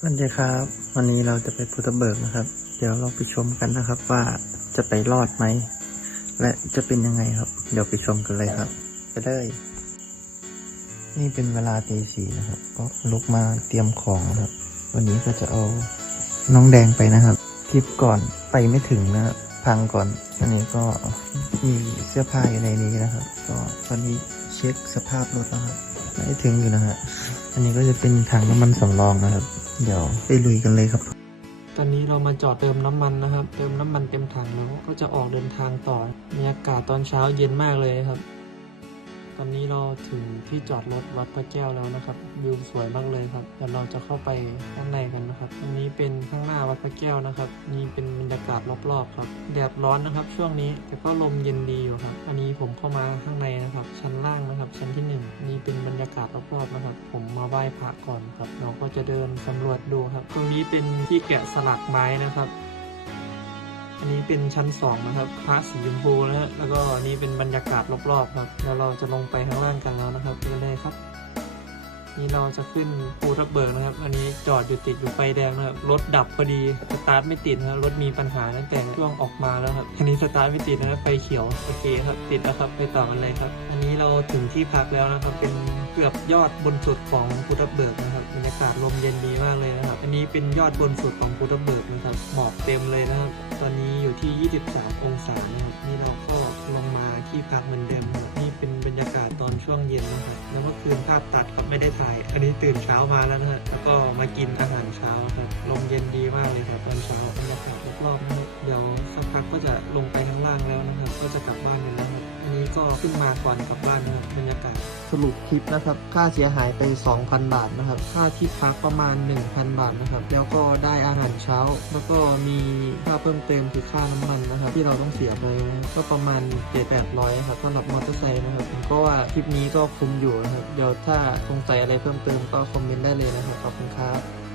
สวัสดีครับ วันนี้เราจะไปพุทธเบิกนะครับ เดี๋ยวเราไปชมกันนะครับว่าจะไปรอดไหม และจะเป็นยังไงครับ เดี๋ยวไปชมกันเลยครับ ไปเลย นี่เป็นเวลาตีสี่นะครับ ก็ลุกมาเตรียมของนะครับ วันนี้ก็จะเอาน้องแดงไปนะครับทริปก่อนไปไม่ถึงนะครับพังก่อนอันนี้ก็มีเสื้อผ้าอยู่ในนี้นะครับ ก็ตอนนี้เช็คสภาพรถแล้วครับไม่ถึงอยู่นะฮะอันนี้ก็จะเป็นถังน้ำมันสำรองนะครับ เดี๋ยวไปลุยกันเลยครับ ตอนนี้เรามาจอดเติมน้ำมันนะครับ เติมน้ำมันเต็มถังแล้วก็จะออกเดินทางต่อมีอากาศตอนเช้าเย็นมากเลยครับ ตอนนี้เราถึงที่จอดรถวัดพระแก้วแล้วนะครับวิวสวยมากเลยครับเดี๋ยวเราจะเข้าไปข้างในกันนะครับอันนี้เป็นข้างหน้าวัดพระแก้วนะครับ นี่เป็นบรรยากาศรอบๆครับแดดร้อนนะครับ ช่วงนี้แต่ก็ลมเย็นดีอยู่ครับ อันนี้ผมเข้ามาข้างในนะครับ ชั้นล่างนะครับ ชั้นที่1ากาศรอบๆนะครับ ผมมาไหว้พระก่อนครับเราก็จะเดินสำรวจดูครับ ตรงนี้เป็นที่แกะสลักไม้นะครับ อันนี้เป็นชั้นสองนะครับพระสีชมพูนะฮะแล้วก็อันนี้เป็นบรรยากาศรอบๆครับแล้วเราจะลงไปข้างล่างกันแล้วนะครับไปเลยครับ นี่เราจะขึ้นภูทับเบิกนะครับ อันนี้จอดอยู่ติดอยู่ไฟแดงนะครับรถดับพอดีสตาร์ทไม่ติดนะครับรถมีปัญหาตั้งแต่ช่วงออกมาแล้วครับอันนี้สตาร์ทไม่ติดนะครับไฟเขียวโอเคครับติดแล้วครับไปต่อกันเลยครับ อันนี้เราถึงที่พักแล้วนะครับเป็นเกือบยอดบนสุดของภูทับเบิกนะครับบรรยากาศลมเย็นดีมากเลยนะครับ อันนี้เป็นยอดบนสุดของภูทับเบิกนะครับหมอกเต็มเลยนะครับ ตอนนี้อยู่ที่ 23 องศานะครับนี่เราก็ลงมาที่พักเหมือนเดิม ช่วงเย็นนะครับ แล้วเมื่อคืนภาพตัดครับไม่ได้ถ่าย อันนี้ตื่นเช้ามาแล้วนะฮะแล้วก็มากินอาหารเช้าครับลมเย็นดีมากเลยครับตอนเช้าบรรยากาศรอบๆนะครับเดี๋ยวสักพักก็จะลงไปข้างล่างแล้วนะครับ ก็จะกลับบ้านกันแล้วครับอันนี้ก็ขึ้นมาก่อนกลับบ้านนะครับบรรยากาศ สรุปคลิปนะครับ ค่าเสียหายไป 2,000 บาทนะครับ ค่าที่พักประมาณ 1,000 บาทนะครับ แล้วก็ได้อาหารเช้า แล้วก็มีค่าเพิ่มเติมคือค่าน้ำมันนะครับ ที่เราต้องเสียไปนะก็ประมาณ7 800ครับสำหรับมอเตอร์ไซค์นะครับผมก็ว่าคลิปนี้ก็คุ้มอยู่นะครับ เดี๋ยวถ้าสงสัยอะไรเพิ่มเติมก็คอมเมนต์ได้เลยนะครับ ขอบคุณครับ